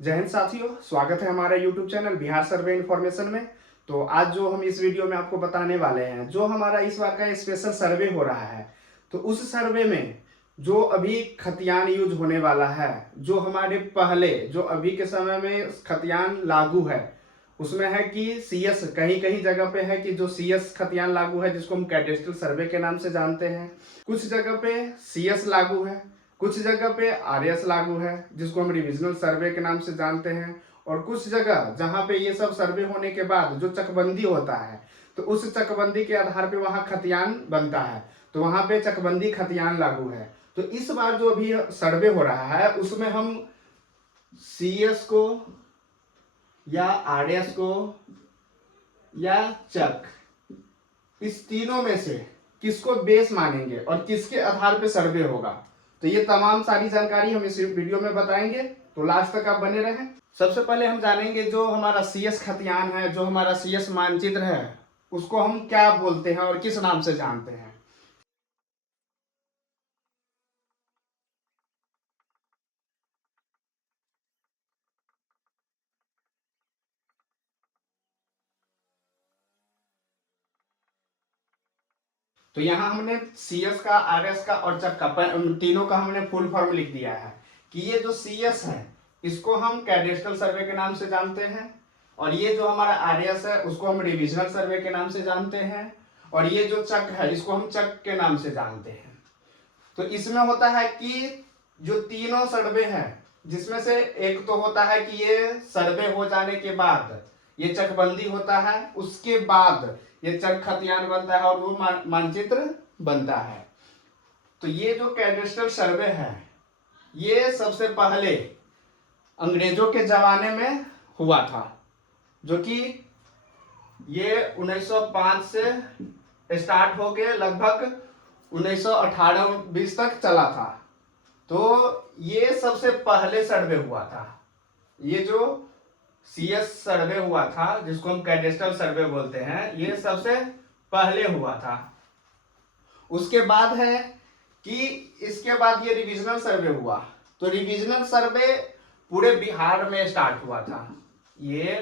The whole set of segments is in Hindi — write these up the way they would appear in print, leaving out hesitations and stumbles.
जय हिंद साथियों, स्वागत है हमारे YouTube चैनल बिहार सर्वे इन्फॉर्मेशन में। तो आज जो हम इस वीडियो में आपको बताने वाले हैं, जो हमारा इस बार का स्पेशल सर्वे हो रहा है, तो उस सर्वे में जो अभी खतियान यूज होने वाला है, जो हमारे पहले जो अभी के समय में खतियान लागू है, उसमें है कि CS कहीं कहीं जगह पे है कि जो CS खतियान लागू है, जिसको हम कैडेस्ट्रल सर्वे के नाम से जानते हैं। कुछ जगह पे CS लागू है, कुछ जगह पे RS लागू है, जिसको हम रिविजनल सर्वे के नाम से जानते हैं। और कुछ जगह जहां पे ये सब सर्वे होने के बाद जो चकबंदी होता है, तो उस चकबंदी के आधार पे वहां खतियान बनता है, तो वहां पे चकबंदी खतियान लागू है। तो इस बार जो अभी सर्वे हो रहा है, उसमें हम CS को या RS को या चक, इस तीनों में से किसको बेस मानेंगे और किसके आधार पे सर्वे होगा, तो ये तमाम सारी जानकारी हम इस वीडियो में बताएंगे। तो लास्ट तक आप बने रहें। सबसे पहले हम जानेंगे जो हमारा CS खतियान है, जो हमारा CS मानचित्र है, उसको हम क्या बोलते हैं और किस नाम से जानते हैं। तो यहाँ हमने CS का, RS का और चक का तीनों का हमने फुल फॉर्म लिख दिया है कि ये जो CS है, इसको हम कैडेस्ट्रल सर्वे के नाम से जानते हैं, और ये जो हमारा RS है, उसको हम रिविजनल सर्वे के नाम से जानते हैं, और ये जो चक है, इसको हम चक के नाम से जानते हैं। तो इसमें होता है कि जो तीनों सर्वे हैं, जिसमें से एक तो होता है कि ये सर्वे हो जाने के बाद ये चकबंदी होता है, उसके बाद ये चक खतियान बनता है और वो मानचित्र बनता है। तो ये जो कैडेस्ट्रल सर्वे है, ये सबसे पहले अंग्रेजों के जमाने में हुआ था, जो कि ये 1905 से स्टार्ट हो के लगभग 1918-20 तक चला था। तो ये सबसे पहले सर्वे हुआ था। ये जो CS सर्वे हुआ था, जिसको हम कैडेस्ट्रल सर्वे बोलते हैं, ये सबसे पहले हुआ था। उसके बाद है कि इसके बाद ये रिविजनल सर्वे हुआ। तो रिविजनल सर्वे पूरे बिहार में स्टार्ट हुआ था। ये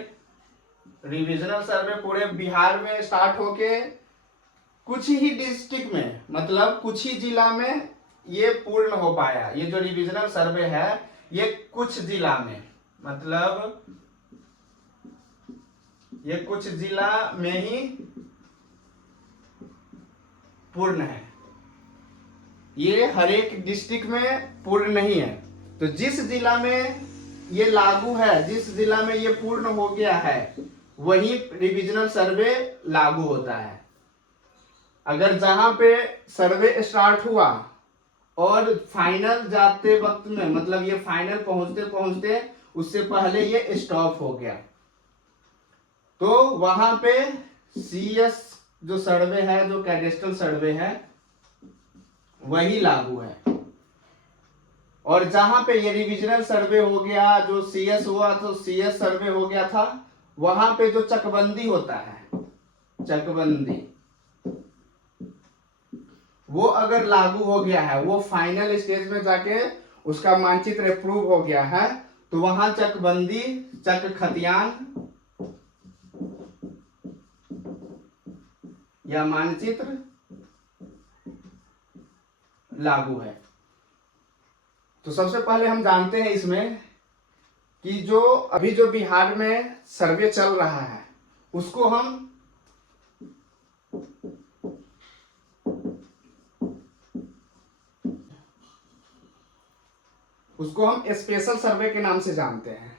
रिविजनल सर्वे पूरे बिहार में स्टार्ट होके कुछ ही डिस्ट्रिक्ट में, मतलब कुछ ही जिला में ये पूर्ण हो पाया। ये जो रिविजनल सर्वे है, ये कुछ जिला में, मतलब ये कुछ जिला में ही पूर्ण है। ये हर एक डिस्ट्रिक्ट में पूर्ण नहीं है। तो जिस जिला में ये लागू है, जिस जिला में ये पूर्ण हो गया है, वही रिविजनल सर्वे लागू होता है। अगर जहां पे सर्वे स्टार्ट हुआ और फाइनल जाते वक्त में, मतलब ये फाइनल पहुंचते पहुंचते उससे पहले ये स्टॉप हो गया, तो वहां पे CS जो सर्वे है, जो कैडेस्ट्रल सर्वे है, वही लागू है। और जहां पे ये रिविजनल सर्वे हो गया, जो CS हुआ तो CS सर्वे हो गया था, वहां पे जो चकबंदी होता है, चकबंदी, वो अगर लागू हो गया है, वो फाइनल स्टेज में जाके उसका मानचित्र अप्रूव हो गया है, तो वहां चकबंदी, चक खतियान या मानचित्र लागू है। तो सबसे पहले हम जानते हैं इसमें कि जो अभी जो बिहार में सर्वे चल रहा है, उसको हम स्पेशल सर्वे के नाम से जानते हैं।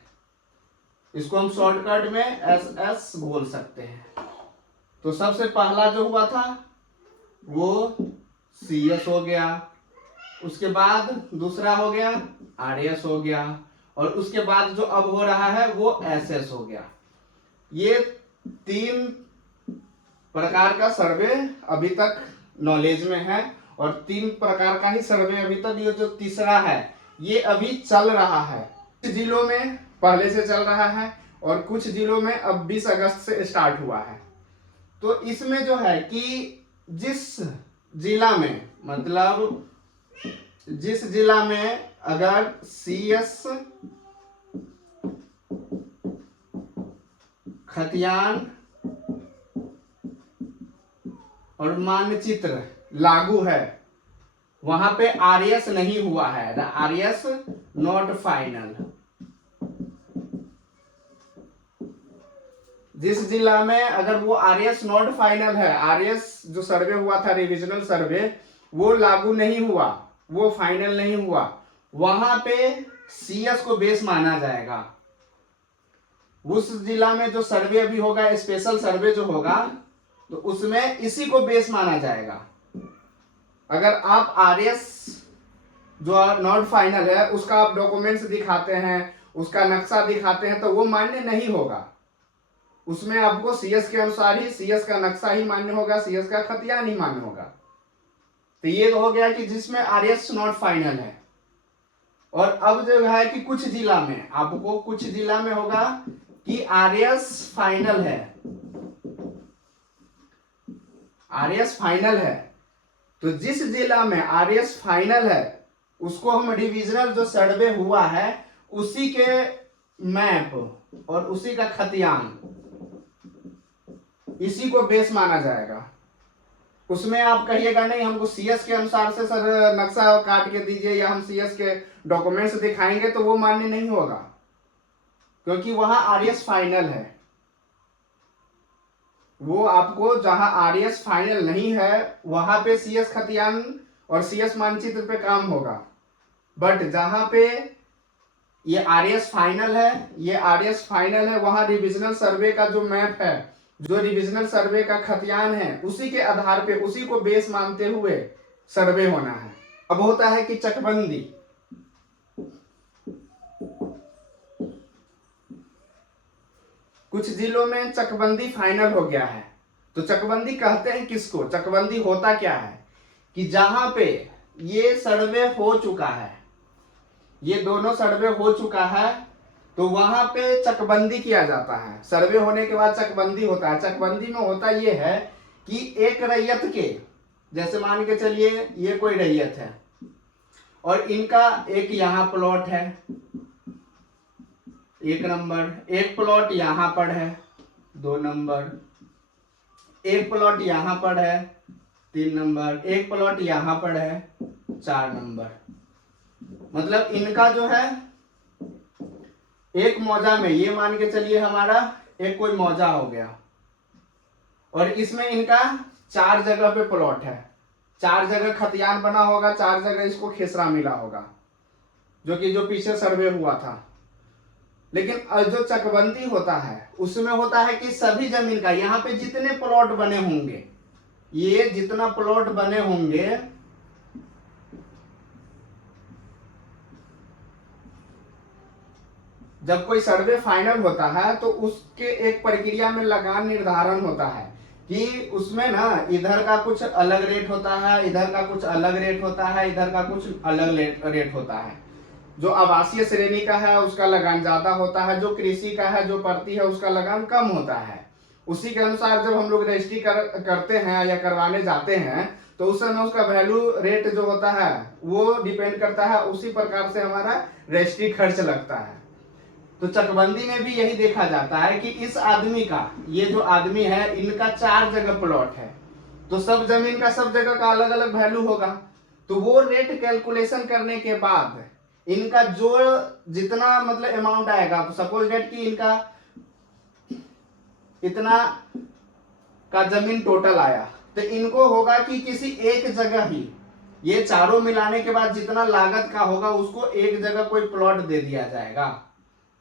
इसको हम शॉर्टकट में SS बोल सकते हैं। तो सबसे पहला जो हुआ था वो CS हो गया, उसके बाद दूसरा हो गया RS हो गया, और उसके बाद जो अब हो रहा है वो SS हो गया। ये 3 प्रकार का सर्वे अभी तक नॉलेज में है, और 3 प्रकार का ही सर्वे अभी तक, ये जो तीसरा है ये अभी चल रहा है। कुछ जिलों में पहले से चल रहा है और कुछ जिलों में अब 20 अगस्त से स्टार्ट हुआ है। तो इसमें जो है कि जिस जिला में, मतलब जिस जिला में अगर CS खतियान और मानचित्र लागू है, वहां पे आरएस नहीं हुआ है, आरएस नॉट फाइनल। जिस जिला में अगर वो आरएस नॉट फाइनल है, आरएस जो सर्वे हुआ था रिविजनल सर्वे वो लागू नहीं हुआ, वो फाइनल नहीं हुआ, वहां पे सीएस को बेस माना जाएगा। उस जिला में जो सर्वे अभी होगा, स्पेशल सर्वे जो होगा, तो उसमें इसी को बेस माना जाएगा। अगर आप आरएस जो नॉट फाइनल है उसका आप डॉक्यूमेंट्स दिखाते हैं, उसका नक्शा दिखाते हैं, तो वो मान्य नहीं होगा। उसमें आपको सीएस के अनुसार ही, सीएस का नक्शा ही मान्य होगा, सीएस का खतियान ही मान्य होगा। तो ये तो हो गया कि जिसमें आरएस नॉट फाइनल है। और अब जो है कि कुछ जिला में, आपको कुछ जिला में होगा कि आरएस फाइनल है, आरएस फाइनल है। तो जिस जिला में आरएस फाइनल है उसको हम डिविजनल जो सर्वे हुआ है उसी के मैप और उसी का खतियान, इसी को बेस माना जाएगा। उसमें आप कहिएगा नहीं हमको सीएस के अनुसार से सर नक्शा काट के दीजिए या हम सीएस के डॉक्यूमेंट्स दिखाएंगे, तो वो मान्य नहीं होगा, क्योंकि वहां आरएस फाइनल है। वो आपको जहां आरएस फाइनल नहीं है वहां पे सीएस खतियान और सीएस मानचित्र पे काम होगा। बट जहां पे ये आरएस फाइनल है, ये आरएस फाइनल है, वहां रिविजनल सर्वे का जो मैप है, जो रिविजनल सर्वे का खतियान है, उसी के आधार पे, उसी को बेस मानते हुए सर्वे होना है। अब होता है कि चकबंदी, कुछ जिलों में चकबंदी फाइनल हो गया है। तो चकबंदी कहते हैं किसको, चकबंदी होता क्या है कि जहां पे ये सर्वे हो चुका है, ये दोनों सर्वे हो चुका है, तो वहां पे चकबंदी किया जाता है। सर्वे होने के बाद चकबंदी होता है। चकबंदी में होता ये है कि एक रैयत के, जैसे मान के चलिए ये कोई रैयत है और इनका एक यहाँ प्लॉट है 1 नंबर, एक प्लॉट यहाँ पर है 2 नंबर, एक प्लॉट यहाँ पर है 3 नंबर, एक प्लॉट यहाँ पर है 4 नंबर। मतलब इनका जो है एक मौजा में, ये मान के चलिए हमारा एक कोई मौजा हो गया और इसमें इनका 4 जगह पे प्लॉट है, 4 जगह खतियान बना होगा, 4 जगह इसको खेसरा मिला होगा, जो पीछे सर्वे हुआ था। लेकिन जो चकबंदी होता है उसमें होता है कि सभी जमीन का, यहाँ पे जितने प्लॉट बने होंगे, ये जितना प्लॉट बने होंगे, जब कोई सर्वे फाइनल होता है तो उसके एक प्रक्रिया में लगान निर्धारण होता है कि उसमें ना इधर का कुछ अलग रेट होता है, इधर का कुछ अलग रेट होता है, इधर का कुछ अलग रेट होता है। जो आवासीय श्रेणी का है उसका लगान ज्यादा होता है, जो कृषि का है, जो प्रति है, उसका लगान कम होता है। उसी के अनुसार जब हम लोग रजिस्ट्री करते हैं या करवाने जाते हैं तो उस समय उसका वैल्यू रेट जो होता है वो डिपेंड करता है, उसी प्रकार से हमारा रजिस्ट्री खर्च लगता है। तो चकबंदी में भी यही देखा जाता है कि इस आदमी का, ये जो आदमी है, इनका 4 जगह प्लॉट है, तो सब जमीन का सब जगह का अलग अलग वैल्यू होगा। तो वो रेट कैलकुलेशन करने के बाद इनका जो जितना मतलब अमाउंट आएगा, सपोज डेट कि इनका इतना का जमीन टोटल आया, तो इनको होगा कि किसी एक जगह ही, ये चारों मिलाने के बाद जितना लागत का होगा उसको एक जगह कोई प्लॉट दे दिया जाएगा।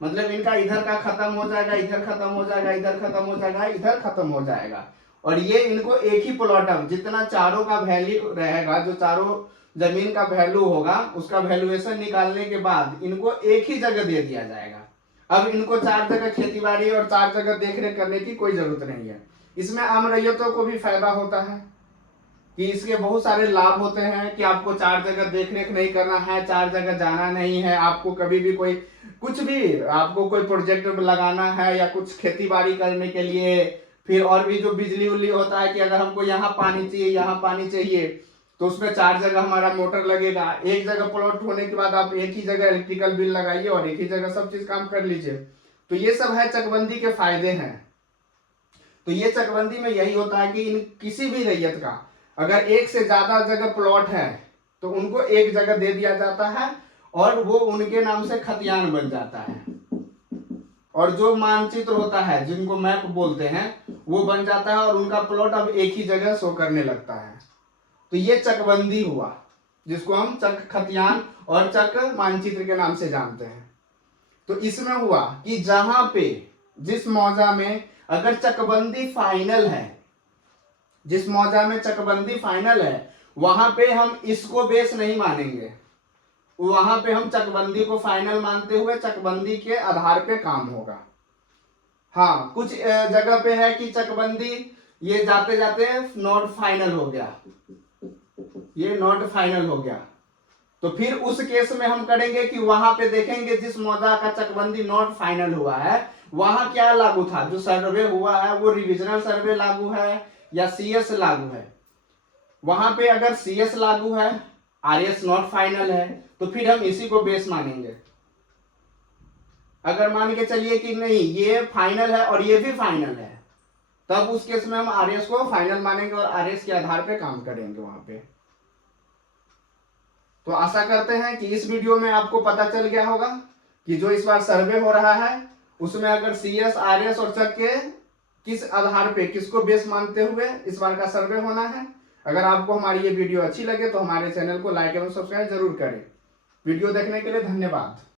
मतलब इनका इधर का खत्म हो जाएगा, इधर खत्म हो जाएगा, इधर खत्म हो जाएगा, इधर खत्म हो जाएगा, और ये इनको एक ही प्लॉट, अब जितना चारों का वैल्यू रहेगा, जो चारों जमीन का वैल्यू होगा, उसका वैल्यूएशन निकालने के बाद इनको एक ही जगह दे दिया जाएगा। अब इनको 4 जगह खेतीबाड़ी और 4 जगह देखरेख करने की कोई जरूरत नहीं है। इसमें आम रैयतों को भी फायदा होता है कि इसके बहुत सारे लाभ होते हैं कि आपको 4 जगह देखरेख नहीं करना है, 4 जगह जाना नहीं है, आपको कभी भी कोई कुछ भी, आपको कोई प्रोजेक्ट लगाना है या कुछ खेतीबाड़ी करने के लिए, फिर और भी जो बिजली उजली होता है कि अगर हमको यहाँ पानी चाहिए, यहाँ पानी चाहिए, तो उसमें 4 जगह हमारा मोटर लगेगा। एक जगह प्लॉट होने के बाद आप एक ही जगह इलेक्ट्रिकल बिल लगाइए और एक ही जगह सब चीज काम कर लीजिए। तो ये सब है चकबंदी के फायदे हैं। तो ये चकबंदी में यही होता है कि इन किसी भी रैयत का अगर एक से ज्यादा जगह प्लॉट है तो उनको एक जगह दे दिया जाता है और वो उनके नाम से खतियान बन जाता है, और जो मानचित्र होता है जिनको मैप बोलते हैं वो बन जाता है और उनका प्लॉट अब एक ही जगह शो करने लगता है। तो ये चकबंदी हुआ जिसको हम चक खतियान और चक मानचित्र के नाम से जानते हैं। तो इसमें हुआ कि जहां पे जिस मौजा में अगर चकबंदी फाइनल है, जिस मौजा में चकबंदी फाइनल है वहां पे हम इसको बेस नहीं मानेंगे, वहां पे हम चकबंदी को फाइनल मानते हुए चकबंदी के आधार पे काम होगा। हाँ, कुछ जगह पे है कि चकबंदी ये जाते जाते नॉट फाइनल हो गया, ये नॉट फाइनल हो गया, तो फिर उस केस में हम करेंगे कि वहां पे देखेंगे जिस मौजा का चकबंदी नॉट फाइनल हुआ है वहां क्या लागू था, जो सर्वे हुआ है वो रिविजनल सर्वे लागू है या सीएस लागू है। वहां पे अगर सीएस लागू है, आरएस नॉट फाइनल है, तो फिर हम इसी को बेस मानेंगे। अगर मान के चलिए कि नहीं ये फाइनल है और ये भी फाइनल है, तब उस केस में हम आरएस को फाइनल मानेंगे और आरएस के आधार पे काम करेंगे वहां पे। तो आशा करते हैं कि इस वीडियो में आपको पता चल गया होगा कि जो इस बार सर्वे हो रहा है उसमें अगर सीएस, आरएस और चक के किस आधार पे किसको बेस मानते हुए इस बार का सर्वे होना है। अगर आपको हमारी ये वीडियो अच्छी लगे तो हमारे चैनल को लाइक एवं सब्सक्राइब जरूर करें। वीडियो देखने के लिए धन्यवाद।